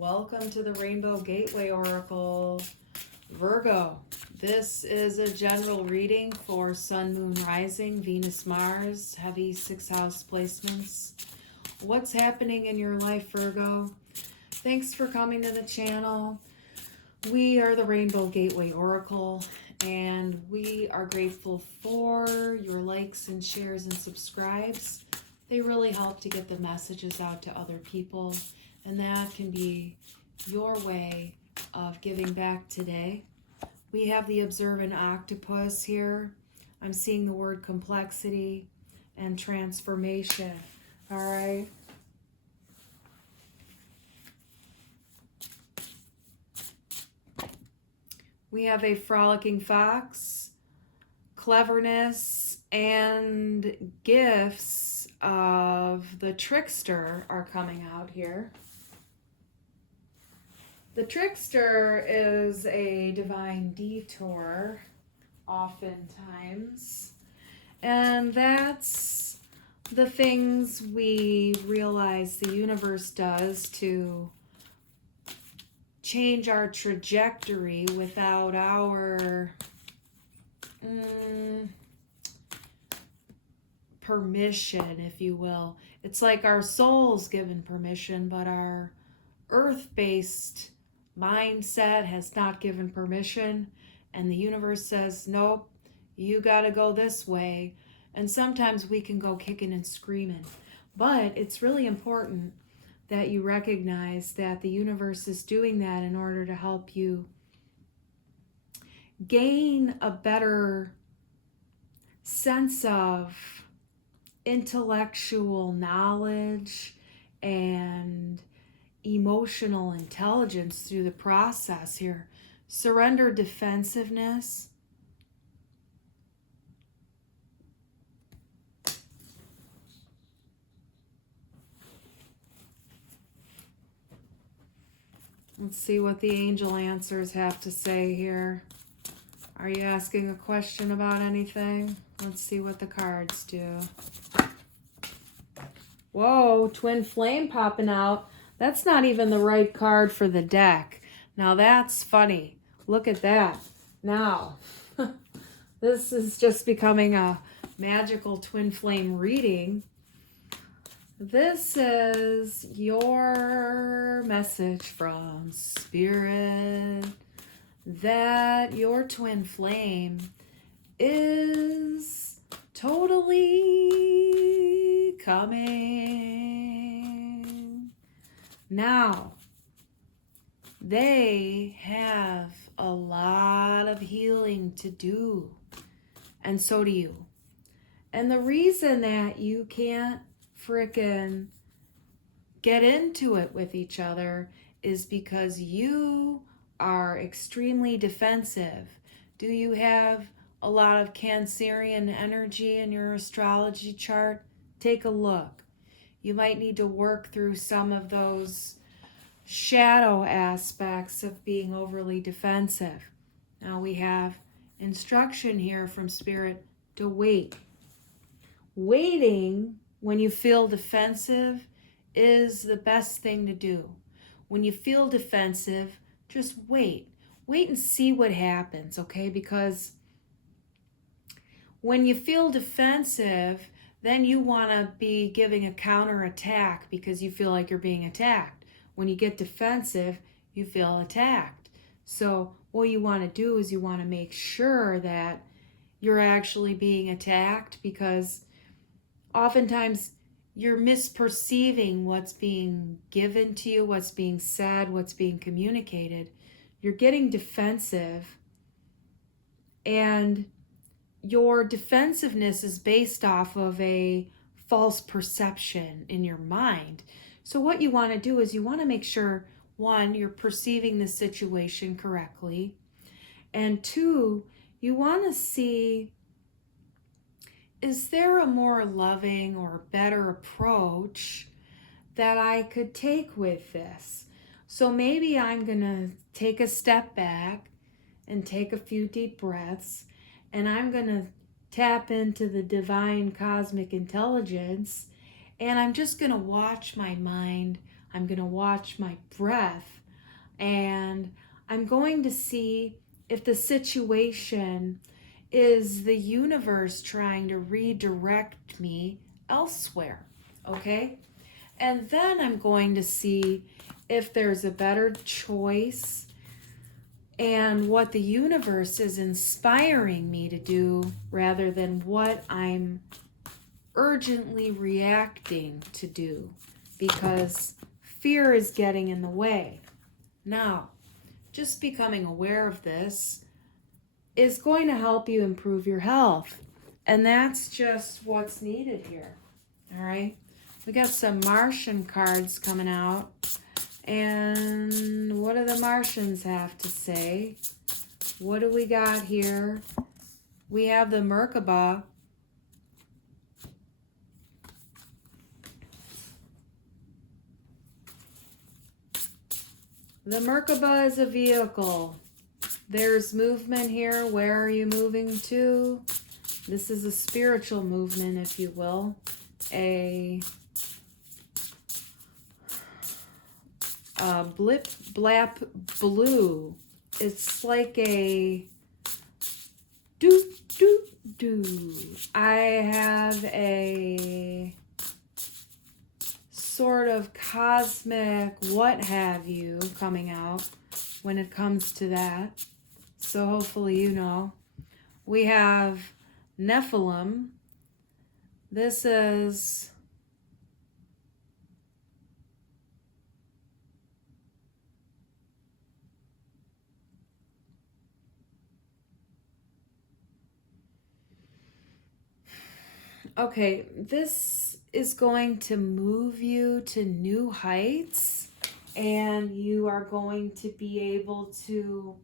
Welcome to the Rainbow Gateway Oracle, Virgo. This is a general reading for Sun, Moon, Rising, Venus, Mars, heavy 6th house placements. What's happening in your life, Virgo? Thanks for coming to the channel. We are the Rainbow Gateway Oracle, and we are grateful for your likes and shares and subscribes. They really help to get the messages out to other people. And that can be your way of giving back today. We have the observant octopus here. I'm seeing the word complexity and transformation. All right. We have a frolicking fox, cleverness, and gifts of the trickster are coming out here. The trickster is a divine detour, oftentimes, and that's the things we realize the universe does to change our trajectory without our permission, if you will. It's like our soul's given permission, but our earth-based mindset has not given permission, and the universe says, nope, you got to go this way. And sometimes we can go kicking and screaming, but it's really important that you recognize that the universe is doing that in order to help you gain a better sense of intellectual knowledge and emotional intelligence through the process here. Surrender defensiveness. Let's see what the angel answers have to say here. Are you asking a question about anything? Let's see what the cards do. Whoa, twin flame popping out. That's not even the right card for the deck. Now that's funny. Look at that. Now, this is just becoming a magical twin flame reading. This is your message from Spirit that your twin flame is totally coming. Now, they have a lot of healing to do, and so do you. And the reason that you can't frickin' get into it with each other is because you are extremely defensive. Do you have a lot of Cancerian energy in your astrology chart? Take a look. You might need to work through some of those shadow aspects of being overly defensive. Now we have instruction here from Spirit to wait. Waiting when you feel defensive is the best thing to do. When you feel defensive, just wait. Wait and see what happens, okay? Because when you feel defensive, then you want to be giving a counterattack because you feel like you're being attacked. When you get defensive, you feel attacked. So what you want to do is you want to make sure that you're actually being attacked, because oftentimes you're misperceiving what's being given to you, what's being said, what's being communicated. You're getting defensive, and your defensiveness is based off of a false perception in your mind. So what you want to do is you want to make sure, one, you're perceiving the situation correctly, and two, you want to see, is there a more loving or better approach that I could take with this? So maybe I'm going to take a step back and take a few deep breaths, and I'm going to tap into the divine cosmic intelligence, and I'm just going to watch my mind I'm going to watch my breath, and I'm going to see if the situation is the universe trying to redirect me elsewhere, okay? And then I'm going to see if there's a better choice and what the universe is inspiring me to do rather than what I'm urgently reacting to do, because fear is getting in the way. Now, just becoming aware of this is going to help you improve your health. And that's just what's needed here. All right. We got some Martian cards coming out. And what do the Martians have to say? What do we got here? We have the Merkaba. The Merkaba is a vehicle. There's movement here. Where are you moving to? This is a spiritual movement, if you will. A blip, blap, blue. It's like a doo, doo, doo. I have a sort of cosmic what have you coming out when it comes to that. So hopefully you know. We have Nephilim. This is okay, this is going to move you to new heights, and you are going to be able to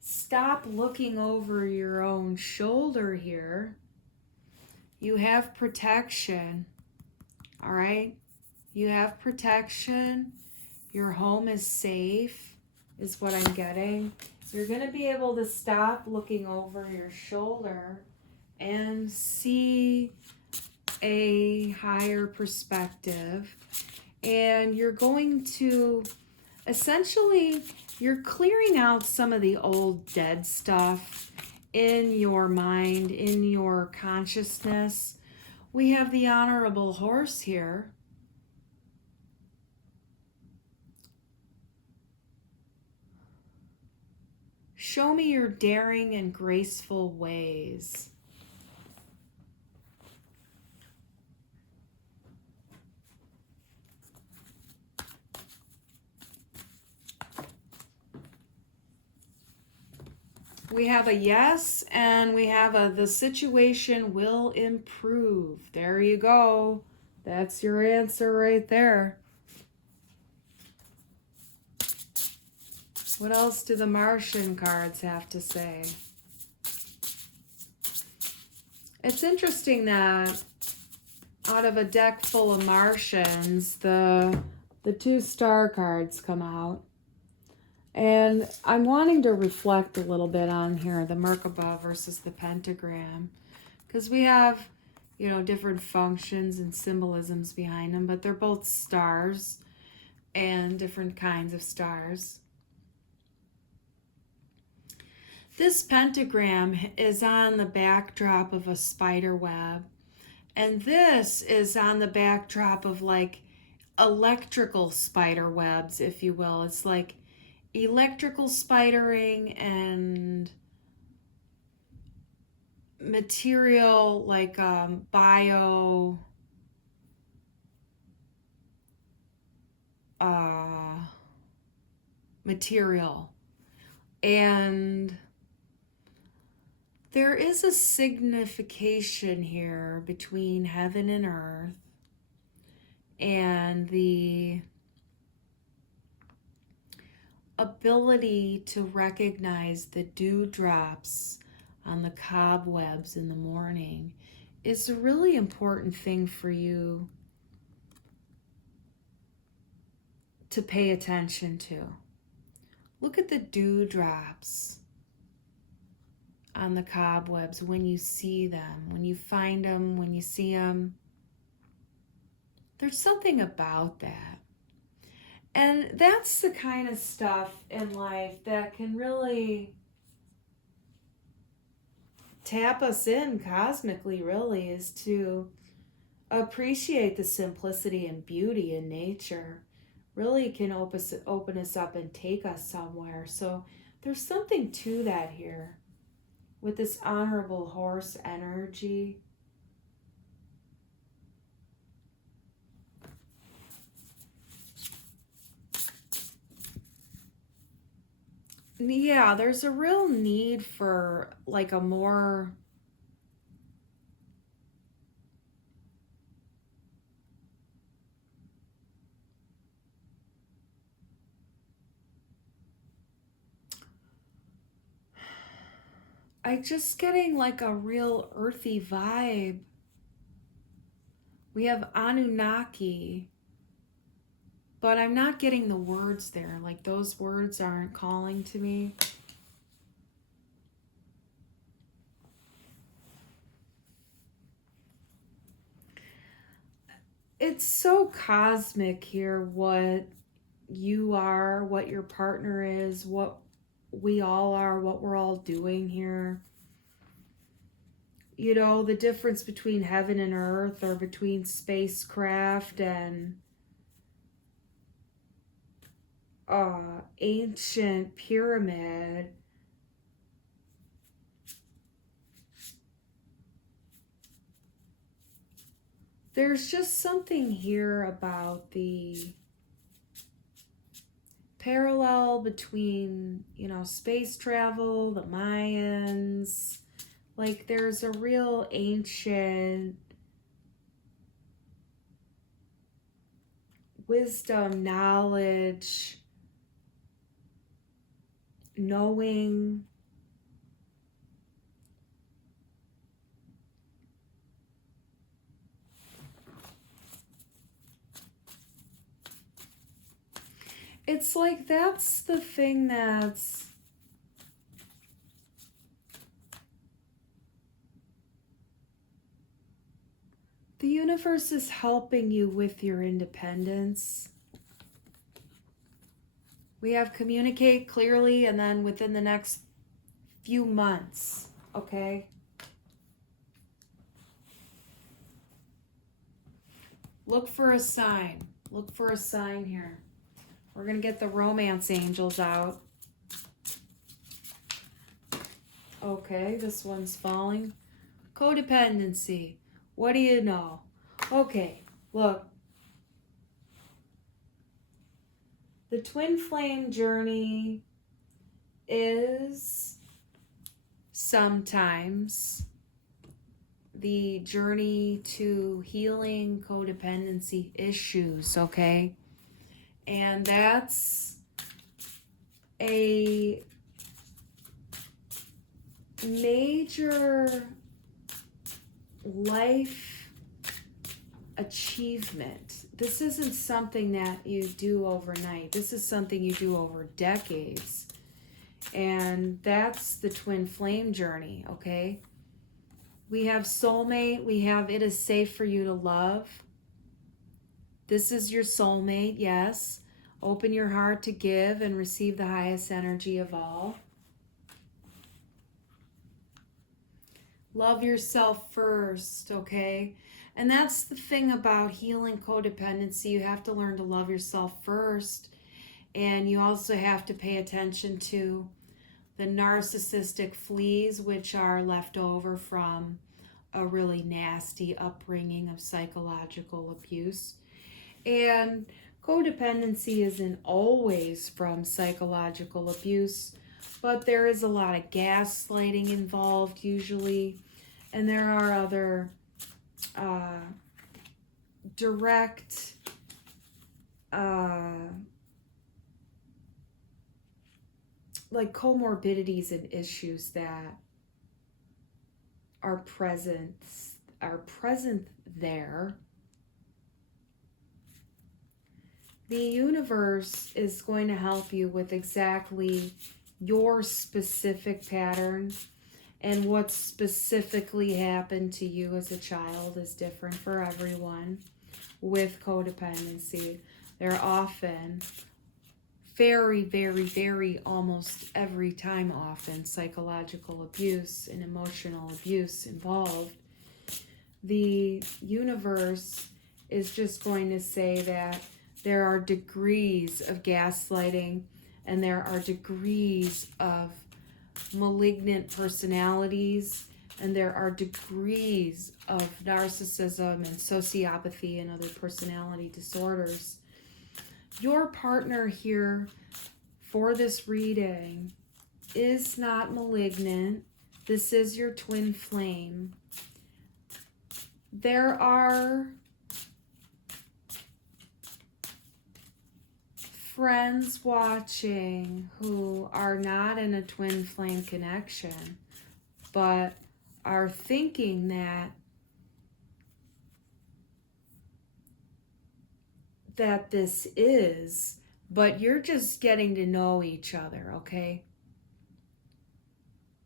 stop looking over your own shoulder here. You have protection, all right? You have protection. Your home is safe, is what I'm getting. You're going to be able to stop looking over your shoulder and see a higher perspective. And you're going to essentially, you're clearing out some of the old dead stuff in your mind, in your consciousness. We have the Honorable Horse here. Show me your daring and graceful ways. We have a yes, and we have a the situation will improve. There you go. That's your answer right there. What else do the Martian cards have to say? It's interesting that out of a deck full of Martians, the two star cards come out. And I'm wanting to reflect a little bit on here, the Merkaba versus the pentagram, because we have, you know, different functions and symbolisms behind them, but they're both stars and different kinds of stars. This pentagram is on the backdrop of a spider web, and this is on the backdrop of like electrical spider webs, if you will. It's like electrical spidering and material like bio material. And there is a signification here between heaven and earth and the ability to recognize the dewdrops on the cobwebs in the morning is a really important thing for you to pay attention to. Look at the dewdrops on the cobwebs when you see them, when you find them, when you see them. There's something about that. And that's the kind of stuff in life that can really tap us in cosmically, really, is to appreciate the simplicity and beauty in nature. Really can open us up and take us somewhere. So there's something to that here with this honorable horse energy. Yeah, there's a real need for like a more I just getting like a real earthy vibe. We have Anunnaki, but I'm not getting the words there. Like those words aren't calling to me. It's so cosmic here what you are, what your partner is, what we all are, what we're all doing here. You know, the difference between heaven and earth, or between spacecraft and ancient pyramid. There's just something here about the parallel between, you know, space travel, the Mayans. Like there's a real ancient wisdom, knowledge, knowing. It's like that's the thing that's the universe is helping you with your independence. We have communicate clearly, and then within the next few months, okay? Look for a sign. Look for a sign here. We're going to get the romance angels out. Okay, this one's falling. Codependency. What do you know? Okay, look. The twin flame journey is sometimes the journey to healing codependency issues, okay? And that's a major life achievement. This isn't something that you do overnight. This is something you do over decades. And that's the twin flame journey, okay? We have soulmate. We have it is safe for you to love. This is your soulmate, yes. Open your heart to give and receive the highest energy of all. Love yourself first, okay? And that's the thing about healing codependency. You have to learn to love yourself first. And you also have to pay attention to the narcissistic fleas, which are left over from a really nasty upbringing of psychological abuse. And codependency isn't always from psychological abuse, but there is a lot of gaslighting involved usually. And there are other direct like comorbidities and issues that are present there. The universe is going to help you with exactly your specific pattern, and what specifically happened to you as a child is different for everyone. with codependency. They're often very, very, very almost every time often psychological abuse and emotional abuse involved. The universe is just going to say that there are degrees of gaslighting and there are degrees of malignant personalities and there are degrees of narcissism and sociopathy and other personality disorders. Your partner here for this reading is not malignant. This is your twin flame. There are friends watching who are not in a twin flame connection, but are thinking that this is, but you're just getting to know each other, okay?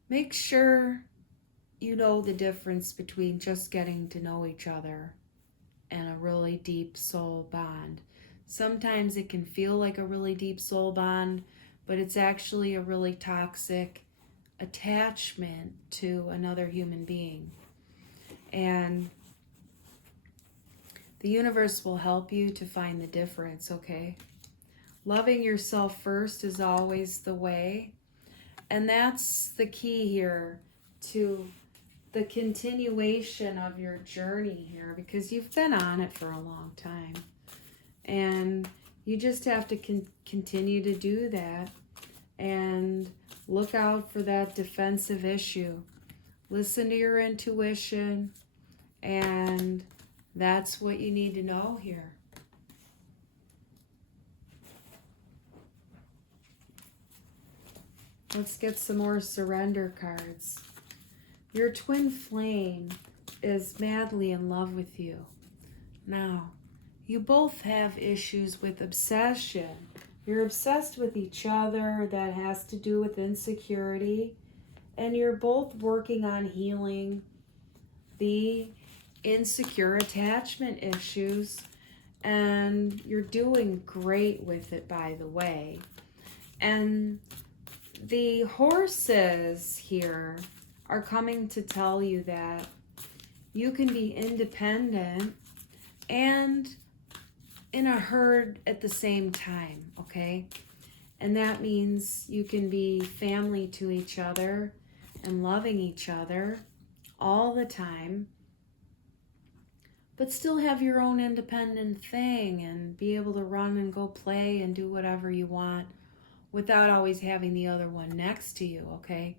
Make sure you know the difference between just getting to know each other and a really deep soul bond. Sometimes it can feel like a really deep soul bond, but it's actually a really toxic attachment to another human being. And the universe will help you to find the difference, okay? Loving yourself first is always the way. And that's the key here to the continuation of your journey here, because you've been on it for a long time. And you just have to continue to do that and look out for that defensive issue. Listen to your intuition, and that's what you need to know here. Let's get some more surrender cards. Your twin flame is madly in love with you. Now, you both have issues with obsession. You're obsessed with each other. That has to do with insecurity. And you're both working on healing the insecure attachment issues. And you're doing great with it, by the way. And the horses here are coming to tell you that you can be independent and in a herd at the same time, okay? And that means you can be family to each other and loving each other all the time, but still have your own independent thing and be able to run and go play and do whatever you want without always having the other one next to you, okay?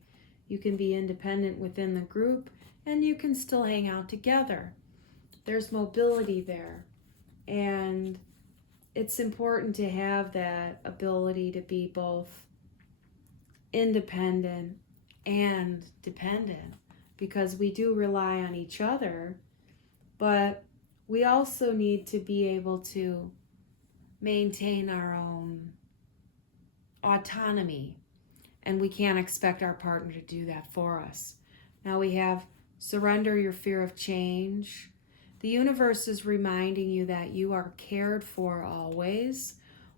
You can be independent within the group and you can still hang out together. There's mobility there. And it's important to have that ability to be both independent and dependent, because we do rely on each other, but we also need to be able to maintain our own autonomy, and we can't expect our partner to do that for us. Now we have surrender your fear of change. The universe is reminding you that you are cared for always,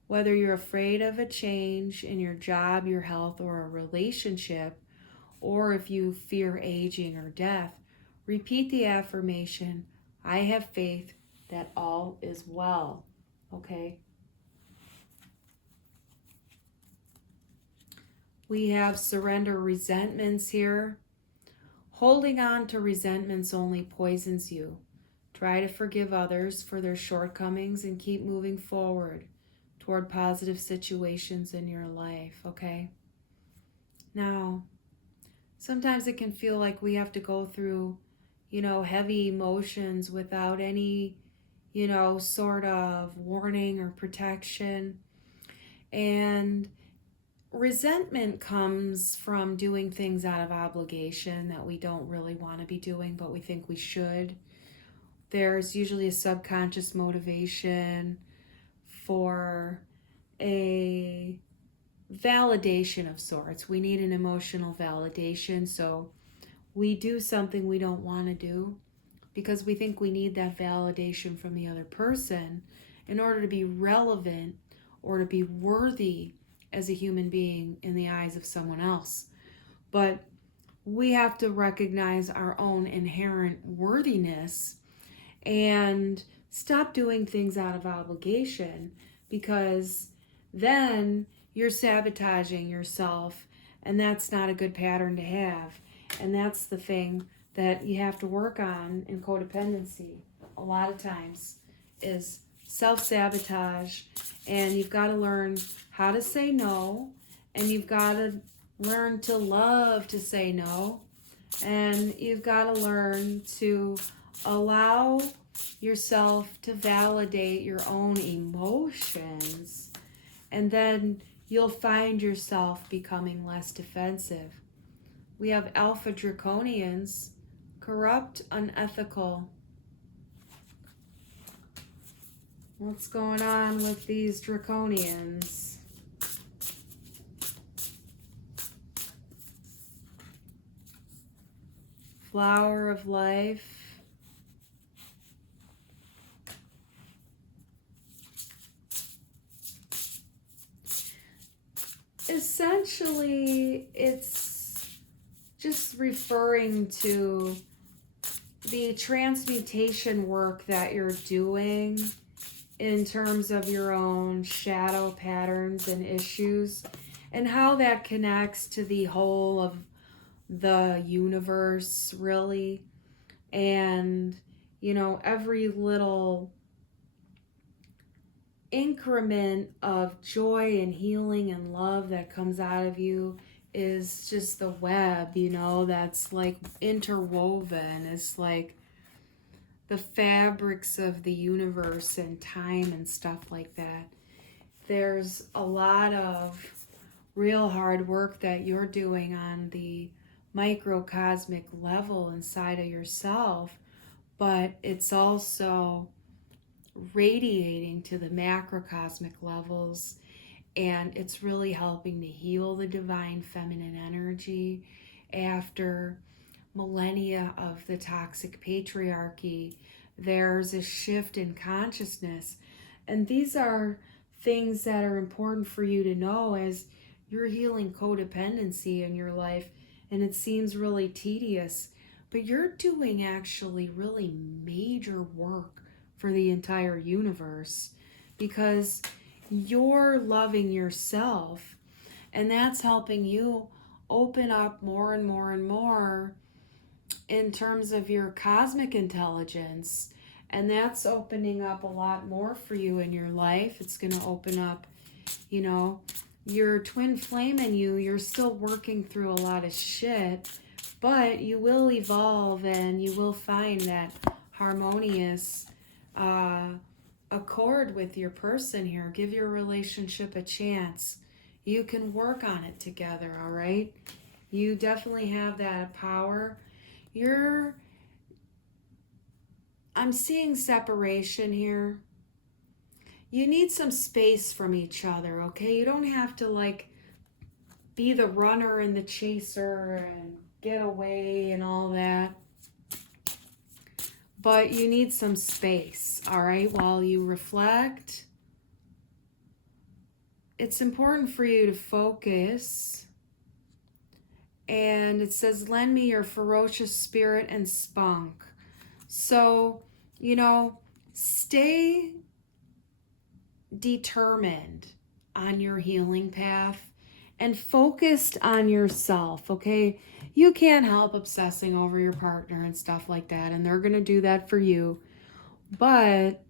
whether you're afraid of a change in your job, your health, or a relationship, or if you fear aging or death. Repeat the affirmation, I have faith that all is well, okay? We have surrender resentments here. Holding on to resentments only poisons you. Try to forgive others for their shortcomings and keep moving forward toward positive situations in your life, okay? Now, sometimes it can feel like we have to go through, heavy emotions without any, sort of warning or protection. And resentment comes from doing things out of obligation that we don't really want to be doing, but we think we should. There's usually a subconscious motivation for a validation of sorts. We need an emotional validation, so we do something we don't want to do, because we think we need that validation from the other person in order to be relevant or to be worthy as a human being in the eyes of someone else. But we have to recognize our own inherent worthiness and stop doing things out of obligation, because then you're sabotaging yourself, and that's not a good pattern to have. And that's the thing that you have to work on in codependency a lot of times, is self-sabotage. And you've got to learn how to say no, and you've got to learn to love to say no, and you've got to learn to allow yourself to validate your own emotions, and then you'll find yourself becoming less defensive. We have alpha draconians, corrupt, unethical. What's going on with these draconians? Flower of life. Essentially, it's just referring to the transmutation work that you're doing in terms of your own shadow patterns and issues, and how that connects to the whole of the universe, really. And, you know, every little increment of joy and healing and love that comes out of you is just the web, you know, that's like interwoven. It's like the fabrics of the universe and time and stuff like that. There's a lot of real hard work that you're doing on the microcosmic level inside of yourself, but it's also radiating to the macrocosmic levels, and it's really helping to heal the divine feminine energy after millennia of the toxic patriarchy. There's a shift in consciousness, and these are things that are important for you to know as you're healing codependency in your life, and it seems really tedious, but you're doing actually really major work for the entire universe, because you're loving yourself, and that's helping you open up more and more and more in terms of your cosmic intelligence, and that's opening up a lot more for you in your life. It's going to open up, you know, your twin flame in you. You're still working through a lot of shit, but you will evolve, and you will find that harmonious accord with your person here. Give your relationship a chance. You can work on it together, all right? You definitely have that power. I'm seeing separation here. You need some space from each other, okay? You don't have to like be the runner and the chaser and get away and all that. But you need some space, all right, while you reflect. It's important for you to focus. And it says, lend me your ferocious spirit and spunk. So, you know, stay determined on your healing path and focused on yourself, okay? You can't help obsessing over your partner and stuff like that, and they're going to do that for you. But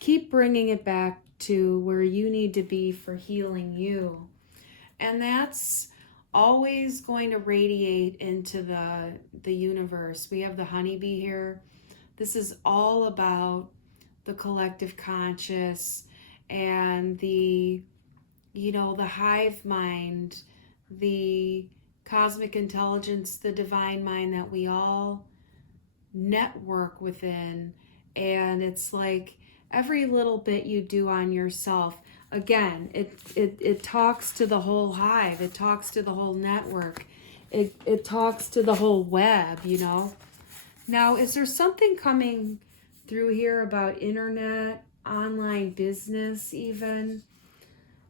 keep bringing it back to where you need to be for healing you. And that's always going to radiate into the universe. We have the honeybee here. This is all about the collective conscious and the, you know, the hive mind, the cosmic intelligence, the divine mind that we all network within. And it's like every little bit you do on yourself, again, it talks to the whole hive. It talks to the whole network. It talks to the whole web, you know. Now, is there something coming through here about internet, online business even?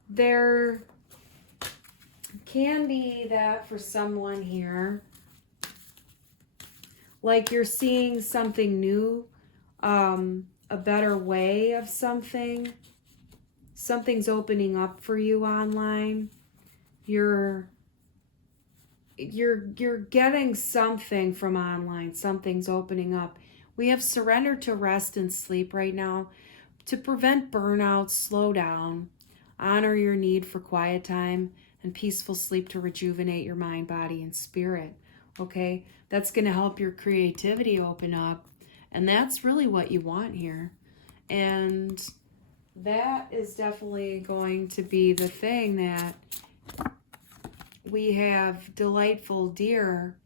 There can be that for someone here. Like you're seeing something new, a better way of something. Something's opening up for you online. You're getting something from online. Something's opening up. We have surrender to rest and sleep right now. To prevent burnout, slow down. Honor your need for quiet time and peaceful sleep to rejuvenate your mind, body, and spirit. Okay? That's going to help your creativity open up. And that's really what you want here. And that is definitely going to be the thing that we have. Delightful dear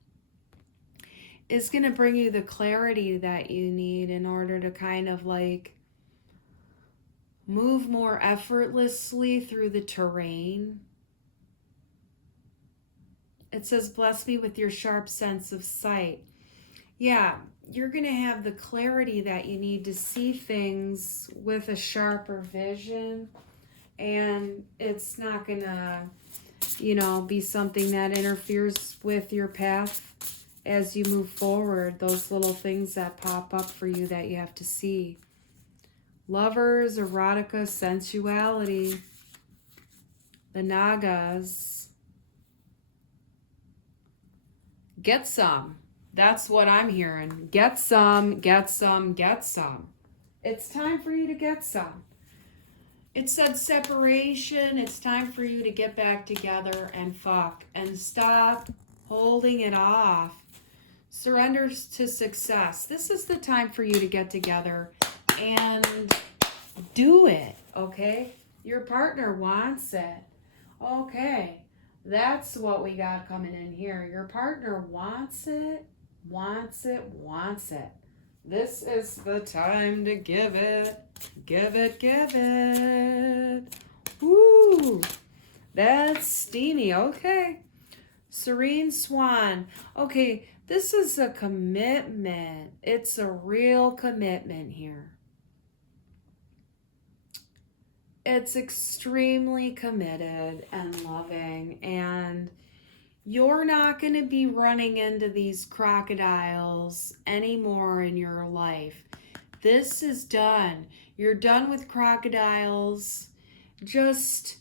is going to bring you the clarity that you need in order to kind of like move more effortlessly through the terrain. It says, bless me with your sharp sense of sight. Yeah, you're going to have the clarity that you need to see things with a sharper vision. And it's not going to, be something that interferes with your path as you move forward. Those little things that pop up for you that you have to see. Lovers, erotica, sensuality. The Nagas. Get some. That's what I'm hearing. Get some, get some, get some. It's time for you to get some. It said separation. It's time for you to get back together and fuck. And stop holding it off. Surrender to success. This is the time for you to get together and do it, okay? Your partner wants it. Okay, that's what we got coming in here. Your partner wants it. Wants it, wants it. This is the time to give it. Give it, give it. Woo! That's steamy. Okay. Serene Swan. Okay, this is a commitment. It's a real commitment here. It's extremely committed and loving, and you're not going to be running into these crocodiles anymore in your life. This is done. You're done with crocodiles. Just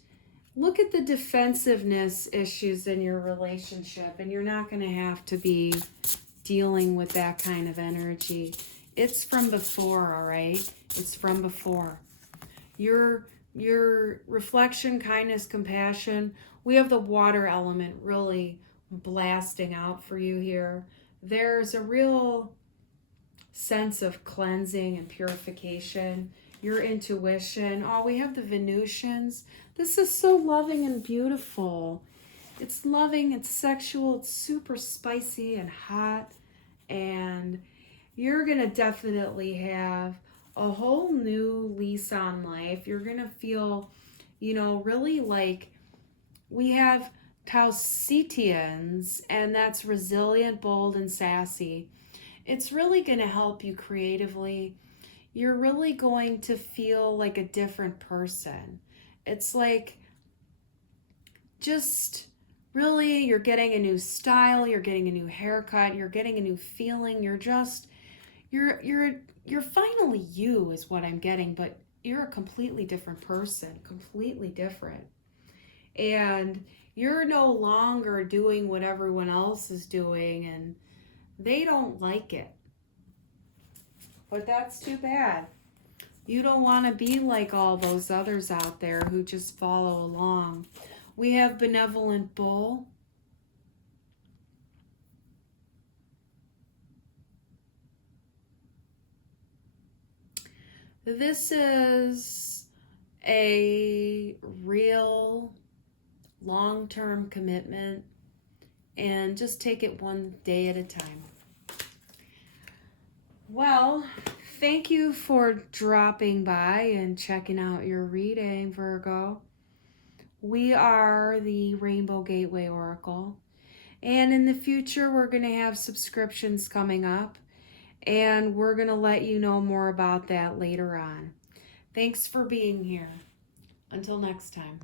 look at the defensiveness issues in your relationship, and you're not going to have to be dealing with that kind of energy. It's from before, all right? It's from before. Your reflection, kindness, compassion. We have the water element really blasting out for you here. There's a real sense of cleansing and purification. Your intuition. Oh, we have the Venusians. This is so loving and beautiful. It's loving, it's sexual, it's super spicy and hot. And you're going to definitely have a whole new lease on life. You're going to feel, really like we have Tausitians, and that's resilient, bold, and sassy. It's really going to help you creatively. You're really going to feel like a different person. It's like just really you're getting a new style, you're getting a new haircut, you're getting a new feeling. You're finally you is what I'm getting, but you're a completely different person, completely different. And you're no longer doing what everyone else is doing, and they don't like it. But that's too bad. You don't want to be like all those others out there who just follow along. We have benevolent bull. This is a real long-term commitment, and just take it one day at a time. Well, thank you for dropping by and checking out your reading, Virgo. We are the Rainbow Gateway Oracle, and in the future we're going to have subscriptions coming up, and we're going to let you know more about that later on. Thanks for being here. Until next time.